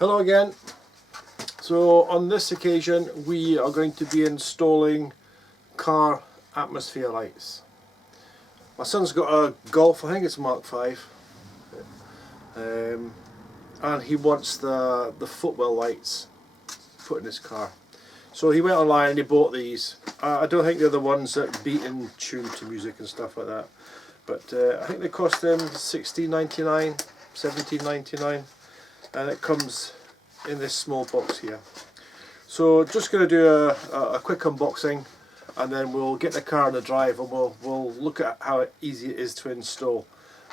Hello again. So on this occasion we are going to be installing car atmosphere lights. My son's got a Golf, I think it's a Mark 5, and he wants the footwell lights put in his car. So he went online and he bought these. I don't think they're the ones that beat in tune to music and stuff like that, but I think they cost him $16.99, $17.99, and it comes in this small box here. So just going to do a quick unboxing, and then we'll get the car in the drive and we'll look at how easy it is to install.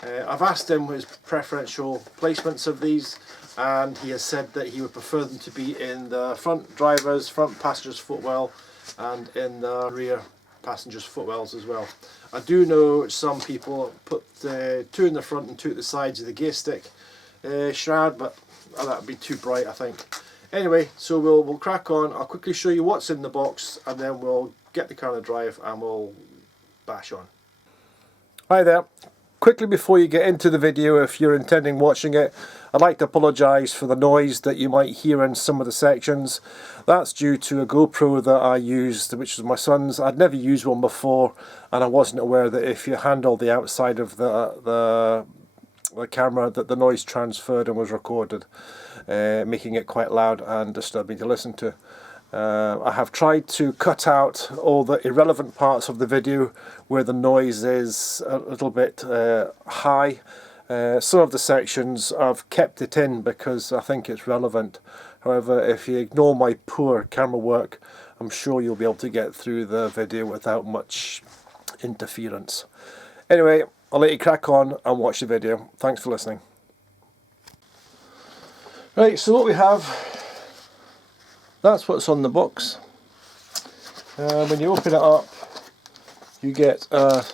I've asked him his preferential placements of these, and he has said that he would prefer them to be in the front passengers footwell, and in the rear passengers footwells as well. I do know some people put two in the front and two at the sides of the gear stick shroud, but that would be too bright, I think. Anyway, so we'll crack on. I'll quickly show you what's in the box, and then we'll get the car in the drive and we'll bash on. Hi there. Quickly before you get into the video, if you're intending watching it, I'd like to apologise for the noise that you might hear in some of the sections. That's due to a GoPro that I used, which was my son's. I'd never used one before, and I wasn't aware that if you handle the outside of the camera, that the noise transferred and was recorded, making it quite loud and disturbing to listen to. I have tried to cut out all the irrelevant parts of the video where the noise is a little bit high. Some of the sections I've kept it in because I think it's relevant. However, if you ignore my poor camera work, I'm sure you'll be able to get through the video without much interference. Anyway, I'll let you crack on and watch the video. Thanks for listening. Right, so what we have, that's what's on the box. When you open it up, you get a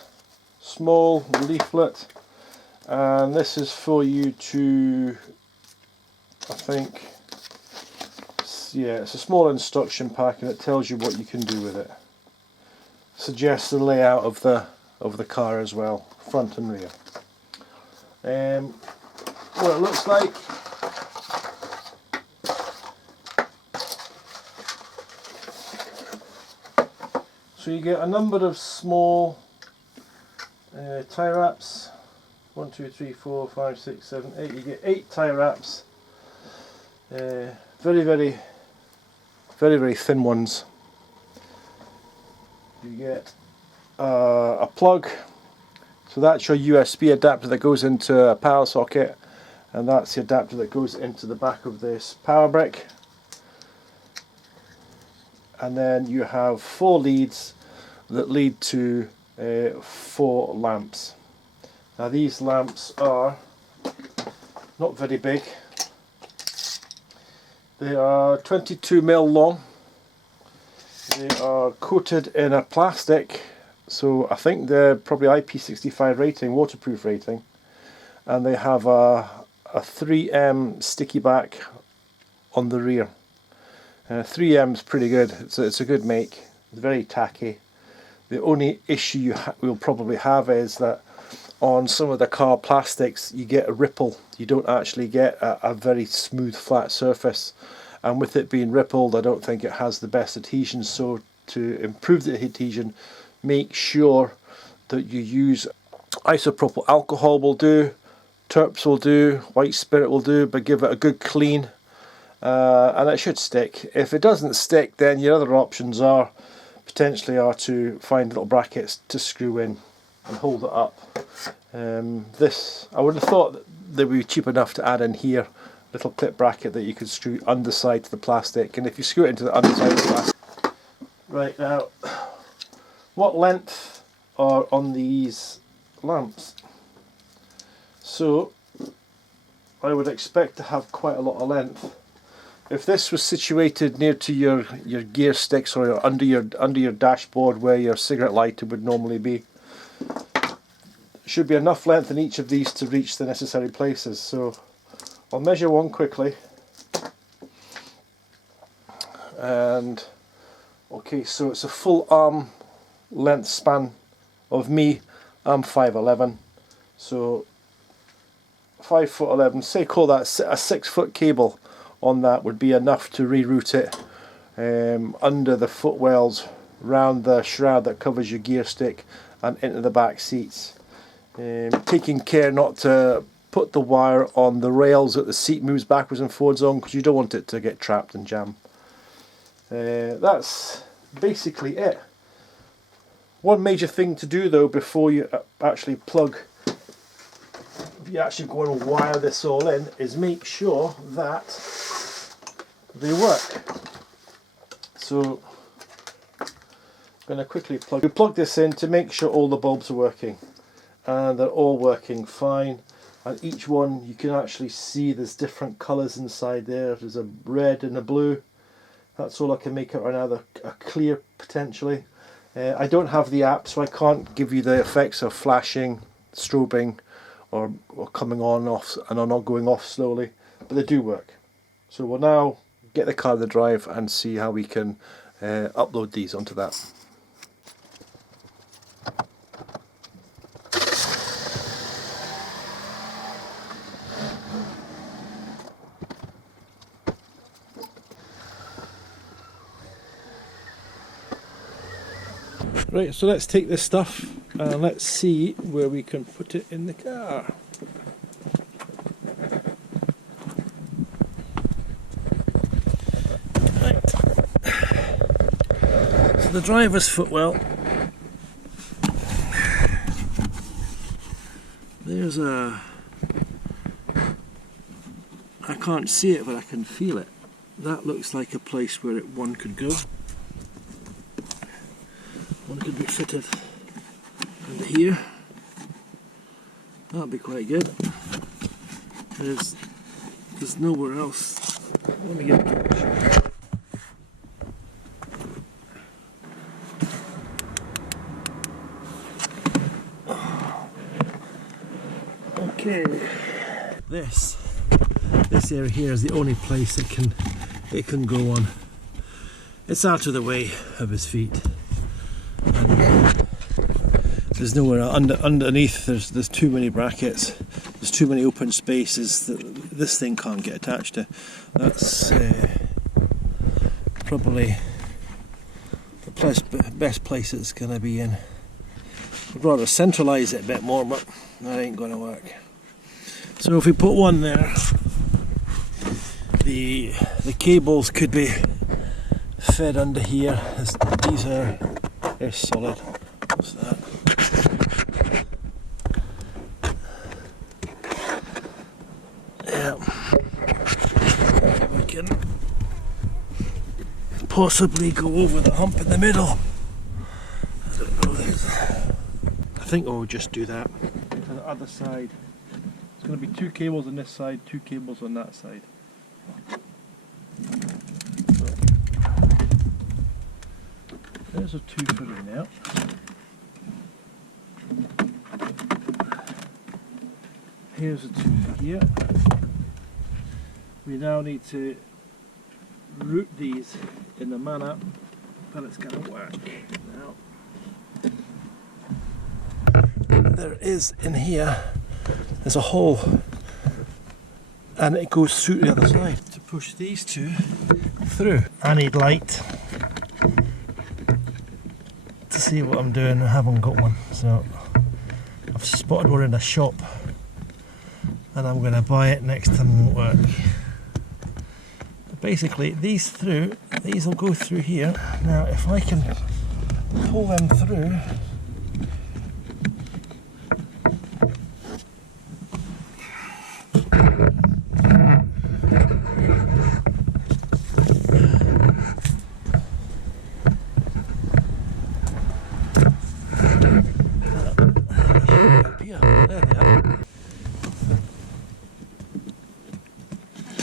small leaflet, and this is for you to, I think, yeah, it's a small instruction pack, and it tells you what you can do with it. Suggests the layout of the car as well, front and rear. What it looks like. So you get a number of small tie wraps. 1, 2, 3, 4, 5, 6, 7, 8. You get 8 tie wraps. Very thin ones. You get a plug. So that's your USB adapter that goes into a power socket, and that's the adapter that goes into the back of this power brick. And then you have 4 leads that lead to 4 lamps. Now these lamps are not very big. They are 22mm long. They are coated in a plastic, so I think they're probably IP65 rating, waterproof rating, and they have a 3M sticky back on the rear. 3M's pretty good. It's a good make. It's very tacky. The only issue you will probably have is that on some of the car plastics you get a ripple. You don't actually get a very smooth flat surface, and with it being rippled, I don't think it has the best adhesion. So to improve the adhesion, make sure that you use isopropyl alcohol will do, terps will do, white spirit will do, but give it a good clean, and it should stick. If it doesn't stick, then your other options are to find little brackets to screw in and hold it up. This, I would have thought that they would be cheap enough to add in here, little clip bracket that you could screw underside to the plastic, and if you screw it into the underside of the plastic. Right, now, what length are on these lamps? So I would expect to have quite a lot of length. If this was situated near to your gear sticks, or under your dashboard where your cigarette lighter would normally be, should be enough length in each of these to reach the necessary places. So I'll measure one quickly, and okay, so it's a full arm length span of me. I'm 5'11", so 5'11", say call that a 6 foot cable on that would be enough to reroute it under the footwells, round the shroud that covers your gear stick and into the back seats. Taking care not to put the wire on the rails that the seat moves backwards and forwards on, because you don't want it to get trapped and jam. That's basically it. One major thing to do though before you actually plug, if you actually go and wire this all in, is make sure that they work. So I'm going to quickly plug this in to make sure all the bulbs are working, and they're all working fine. And each one you can actually see there's different colours inside there. There's a red and a blue. That's all I can make out right now. They're clear potentially. I don't have the app, so I can't give you the effects of flashing, strobing, or coming on and off, and are not going off slowly, but they do work. So we'll now get the car to the drive and see how we can upload these onto that. Right, so let's take this stuff and let's see where we can put it in the car. Right. So the driver's footwell. There's a... I can't see it, but I can feel it. That looks like a place where one could go. One could be fitted under here. That'll be quite good. There's nowhere else. Let me get it. Okay. This area here is the only place it can go on. It's out of the way of his feet. There's nowhere underneath. There's too many brackets. There's too many open spaces that this thing can't get attached to. That's probably the best place it's going to be in. I'd rather centralise it a bit more, but that ain't going to work. So if we put one there, the cables could be fed under here. These are solid. What's that? Yeah. We can possibly go over the hump in the middle. I don't know this. I think we'll just do that. To the other side. It's going to be 2 cables on this side, 2 cables on that side. There's a 2-footer now. Here's a 2 here. We now need to route these in the manner that it's going to work. Now, there is in here, there's a hole, and it goes through the other side. To push these 2 through, I need light to see what I'm doing. I haven't got one, so I've spotted one in a shop and I'm going to buy it next time it won't work. Basically these will go through here. Now if I can pull them through,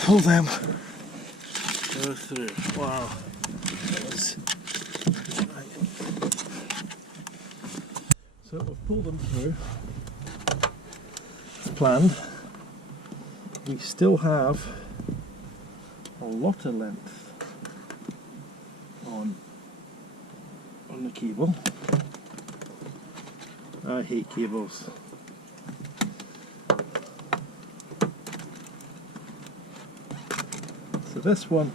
pull them, go through. Wow. So we've pulled them through as planned. We still have a lot of length on the cable. I hate cables. this one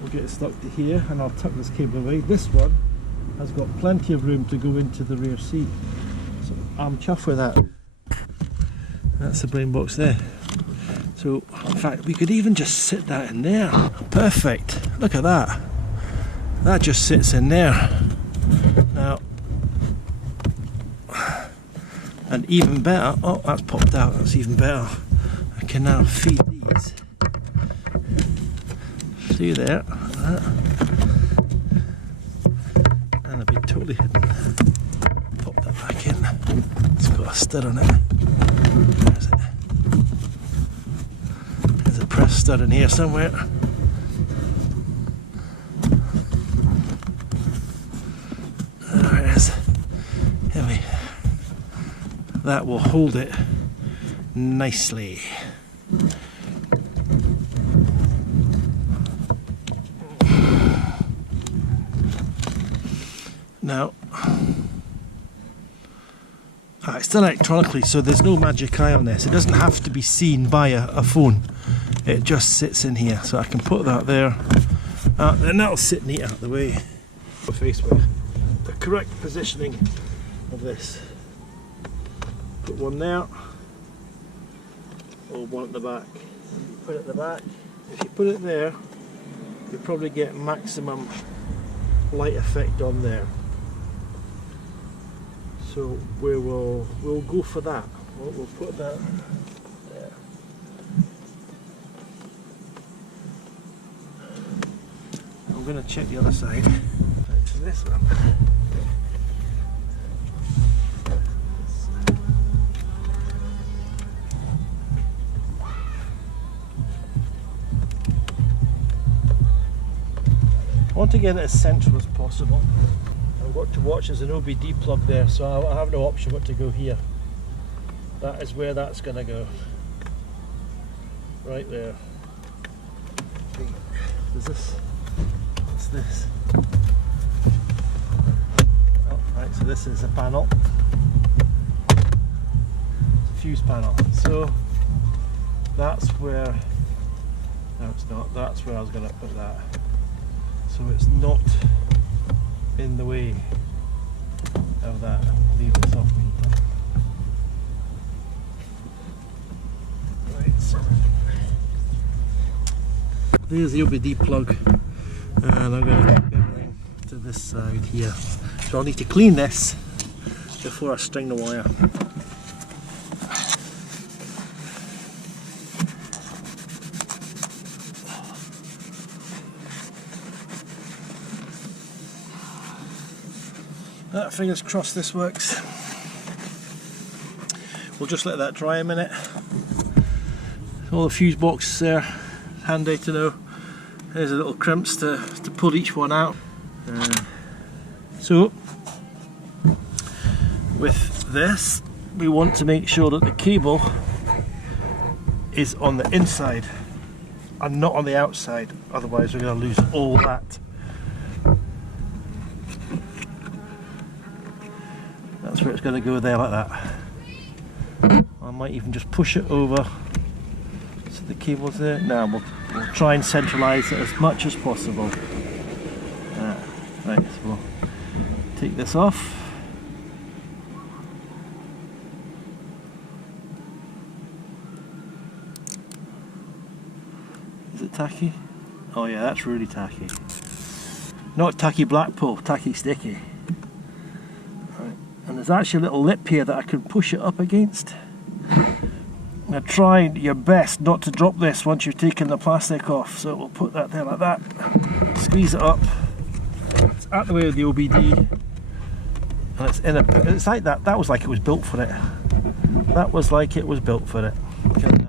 will get stuck to here, and I'll tuck this cable away. This one has got plenty of room to go into the rear seat, so I'm chuffed with that. That's the brain box there. So in fact we could even just sit that in there. Perfect, look at that. That just sits in there. Now, and even better, oh that's popped out, that's even better. I can now feed these through there, and it'll be totally hidden. Pop that back in. It's got a stud on it. Where is it? There's a press stud in here somewhere. There it is. Heavy. That will hold it nicely. Now, it's done electronically, so there's no magic eye on this. It doesn't have to be seen by a phone. It just sits in here, so I can put that there, and that'll sit neat out of the way. Face with the correct positioning of this. Put one there, or one at the back. You put it at the back. If you put it there, you'll probably get maximum light effect on there. So we'll go for that. We'll put that there. I'm going to check the other side. Right, so this one. I want to get it as central as possible. I've got to watch, there's an OBD plug there, so I have no option but to go here. That is where that's going to go. Right there. Is this? What's this? Oh, right, so this is a panel. It's a fuse panel. So that's where, no it's not, that's where I was going to put that. So it's not in the way of that. I'll leave this off meantime. Right, so there's the OBD plug, and I'm going to keep everything to this side here. So I'll need to clean this before I string the wire. Fingers crossed this works. We'll just let that dry a minute. All the fuse boxes there, handy to know. There's a little crimps to pull each one out. So with this, we want to make sure that the cable is on the inside and not on the outside, otherwise we're going to lose all that. That's where it's going to go there, like that. I might even just push it over so the cable's there. Now we'll try and centralise it as much as possible. Right, so we'll take this off. Is it tacky? Oh yeah, that's really tacky. Not tacky Blackpool, tacky sticky. And there's actually a little lip here that I can push it up against. Now try your best not to drop this once you've taken the plastic off. So we'll put that there like that. Squeeze it up. It's out the way of the OBD. And it's in a, it's like that. That was like it was built for it. That was like it was built for it. Okay.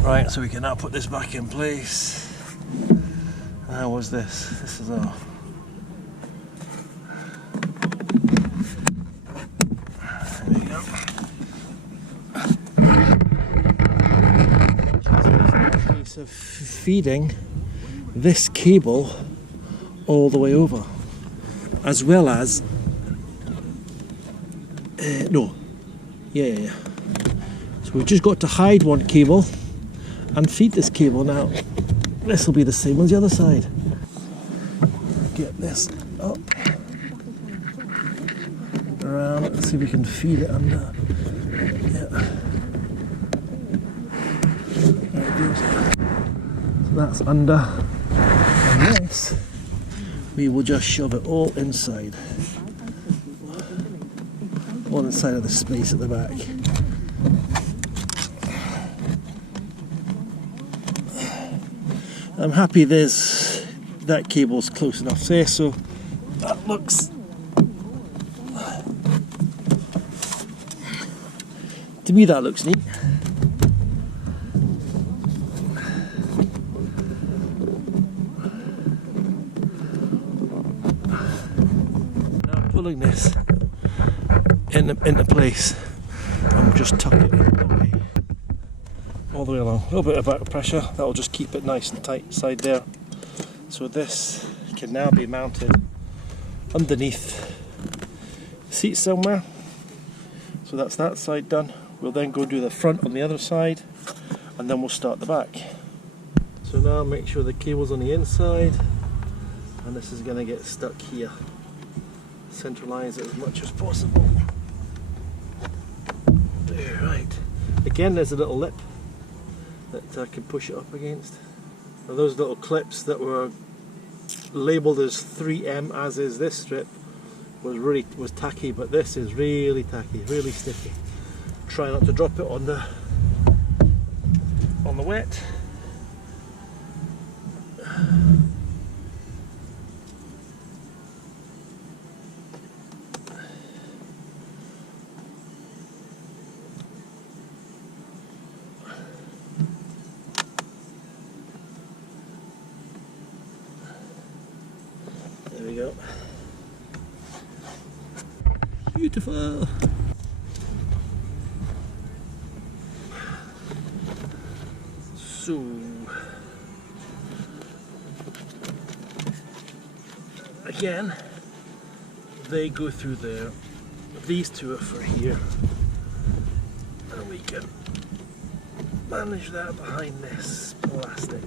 Right, so we can now put this back in place. How was this? This is off. Of feeding this cable all the way over, as well as so we've just got to hide one cable and feed this cable now. This will be the same as the other side. Get this up, around, let's see if we can feed it under. Yeah. There it goes. So that's under, and this we will just shove it all inside. All inside of the space at the back. I'm happy that cable's close enough there, so that looks, to me that looks neat. Now I'm pulling this into place, and we'll just tuck it all the way along. A little bit of back pressure, that will just keep it nice and tight inside there. So this can now be mounted underneath the seat somewhere. So that's that side done. We'll then go do the front on the other side, and then we'll start the back. So now make sure the cable's on the inside, and this is going to get stuck here. Centralise it as much as possible. There, right. Again, there's a little lip that I can push it up against. Now those little clips that were labelled as 3M, as is this strip, was tacky, but this is really tacky, really sticky. Try not to drop it on the wet. There we go. Beautiful. So again, they go through there. These two are for here, and we can manage that behind this plastic.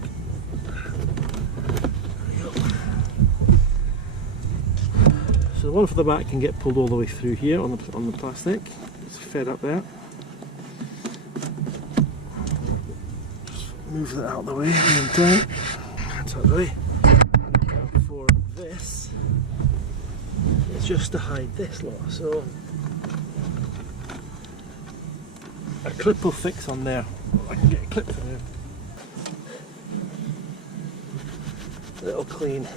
So the one for the back can get pulled all the way through here on the plastic. It's fed up there. Just move that out of the way in the meantime. That's out of the way. And for this, it's just to hide this lot. So a clip will fix on there. I can get a clip for there. Little clean.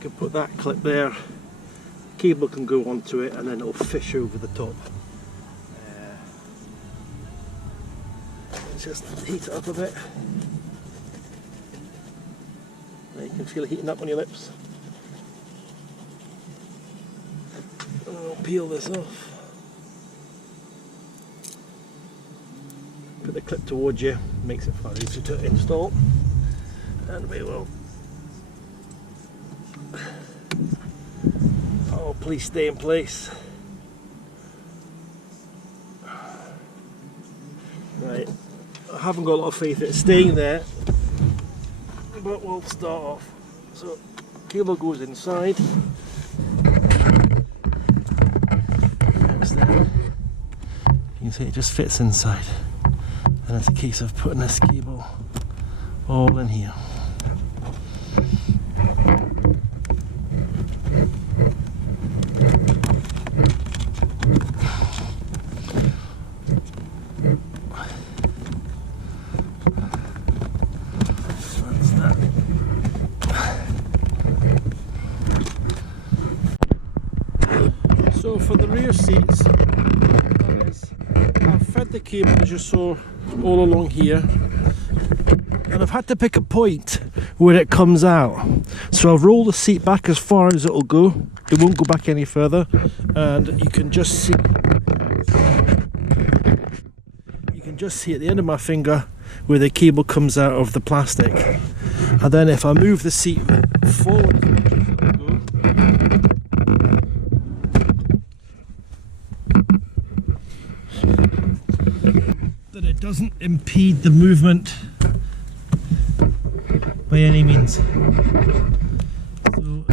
Can put that clip there, cable can go onto it, and then it'll fish over the top. Let's just heat it up a bit. Now you can feel it heating up on your lips. And I'll peel this off. Put the clip towards you, makes it far easier to install. And we will. Oh, please stay in place. Right, I haven't got a lot of faith in it staying there, but we'll start off. So, cable goes inside. You can see it just fits inside, and it's a case of putting this cable all in here. So for the rear seats, I've fed the cable, as you saw, all along here, and I've had to pick a point where it comes out. So I've rolled the seat back as far as it'll go. It won't go back any further, and you can just see at the end of my finger where the cable comes out of the plastic. And then if I move the seat forward as much as it'll go, then it doesn't impede the movement by any means. So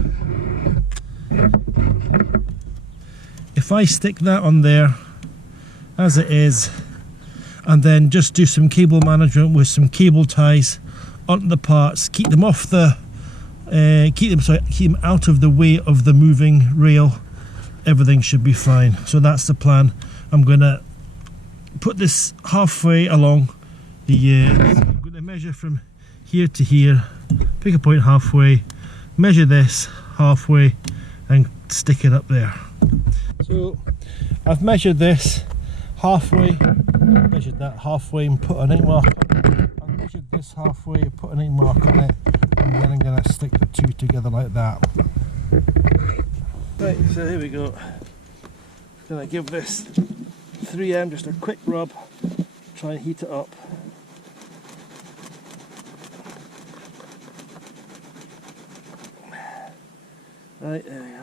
if I stick that on there as it is, and then just do some cable management with some cable ties onto the parts, keep them off the keep them out of the way of the moving rail, everything should be fine. So that's the plan. I'm gonna put this halfway along the I'm going to measure from here to here, pick a point halfway, measure this halfway and stick it up there. So I've measured this halfway, measured that halfway and put an ink mark on it. I've measured this halfway, put an ink mark on it, and then I'm going to stick the two together like that. Right, so here we go. Gonna give this 3M just a quick rub, try and heat it up. Right, there we go.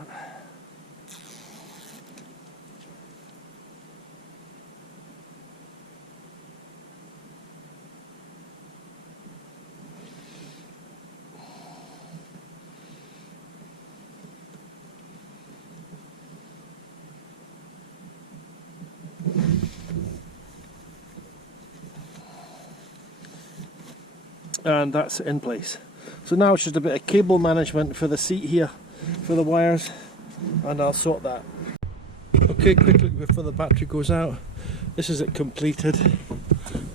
And that's in place. So now it's just a bit of cable management for the seat here, for the wires, and I'll sort that. Okay, quick look before the battery goes out. This is it completed.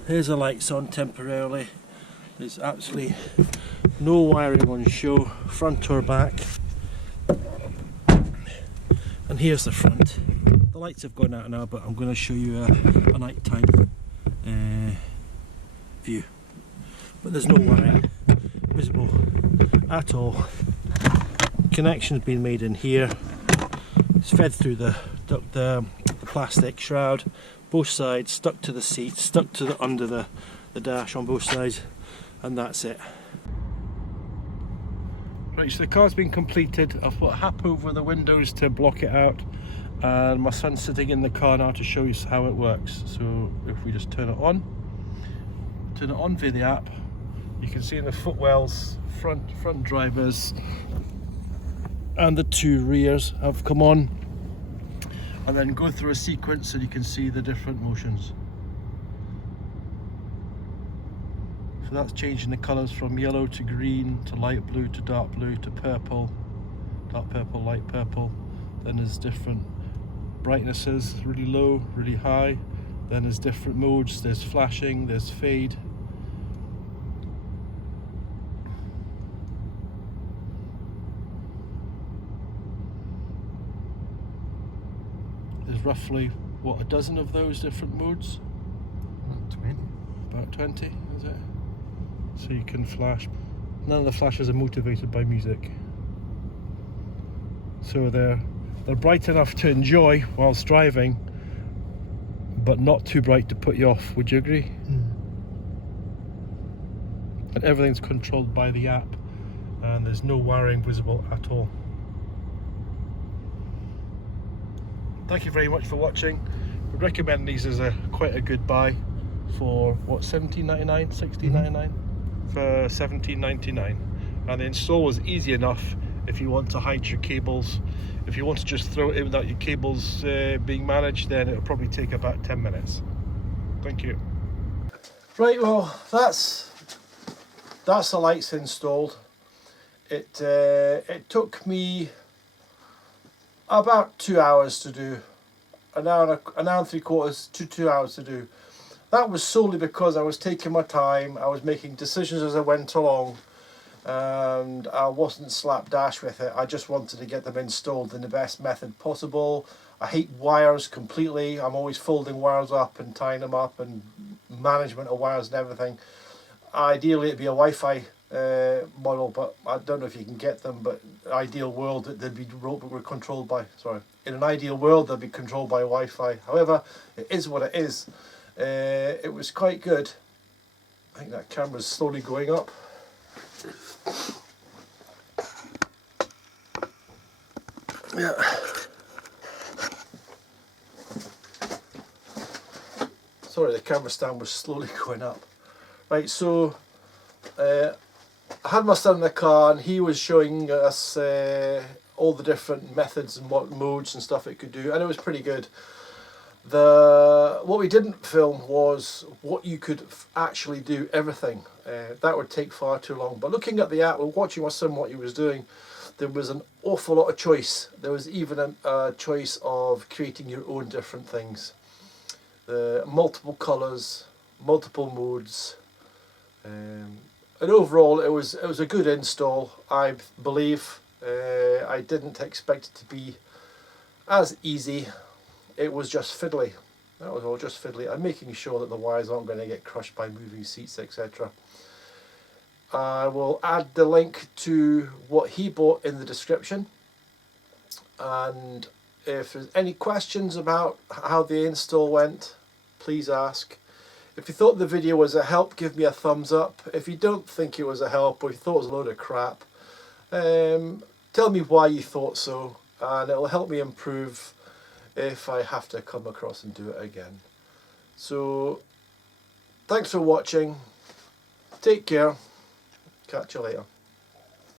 Here's the lights on temporarily. There's absolutely no wiring on show, front or back. And here's the front. The lights have gone out now, but I'm going to show you a nighttime view. But there's no wiring visible at all. Connection's been made in here. It's fed through the plastic shroud, both sides, stuck to the seat, stuck to under the dash on both sides, and that's it. Right, so the car's been completed. I've put a hap over the windows to block it out, and my son's sitting in the car now to show you how it works. So if we just turn it on via the app, you can see in the footwells, front drivers and the two rears have come on, and then go through a sequence so you can see the different motions. So that's changing the colours from yellow to green to light blue to dark blue to purple, dark purple, light purple. Then there's different brightnesses, really low, really high. Then there's different modes, there's flashing, there's fade. There's roughly, what, a dozen of those different modes? About 20, is it? So you can flash. None of the flashes are motivated by music. So they're bright enough to enjoy whilst driving, but not too bright to put you off. Would you agree? And everything's controlled by the app, and there's no wiring visible at all. Thank you very much for watching. I recommend these as quite a good buy for what, $17.99, $16.99 for $17.99, and the install was easy enough. If you want to hide your cables, if you want to just throw it in without your cables being managed, then it'll probably take about 10 minutes. Thank you. Right, well that's the lights installed. It took me about 2 hours to do, an hour and 3/4 to 2 hours to do. That was solely because I was taking my time, I was making decisions as I went along, and I wasn't slapdash with it. I just wanted to get them installed in the best method possible. I hate wires completely. I'm always folding wires up and tying them up, and management of wires and everything. Ideally it'd be a Wi-Fi model, but I don't know if you can get them. But ideal world, they'd be controlled by, in an ideal world they'd be controlled by Wi-Fi. However, it is what it is. It was quite good. I think that camera's slowly going up. Yeah. sorry, the camera stand was slowly going up. Right, so I had my son in the car and he was showing us all the different methods and what modes and stuff it could do, and it was pretty good. What we didn't film was what you could actually do, everything. That would take far too long. But looking at the app, watching my son what he was doing, there was an awful lot of choice. There was even a choice of creating your own different things. Multiple colours, multiple modes. And overall it was a good install, I believe. I didn't expect it to be as easy. It was just fiddly. That was all just fiddly. I'm making sure that the wires aren't going to get crushed by moving seats, etc. I will add the link to what he bought in the description, and if there's any questions about how the install went, please ask. If you thought the video was a help, give me a thumbs up. If you don't think it was a help, or you thought it was a load of crap, tell me why you thought so, and it'll help me improve if I have to come across and do it again. So thanks for watching, take care, catch you later.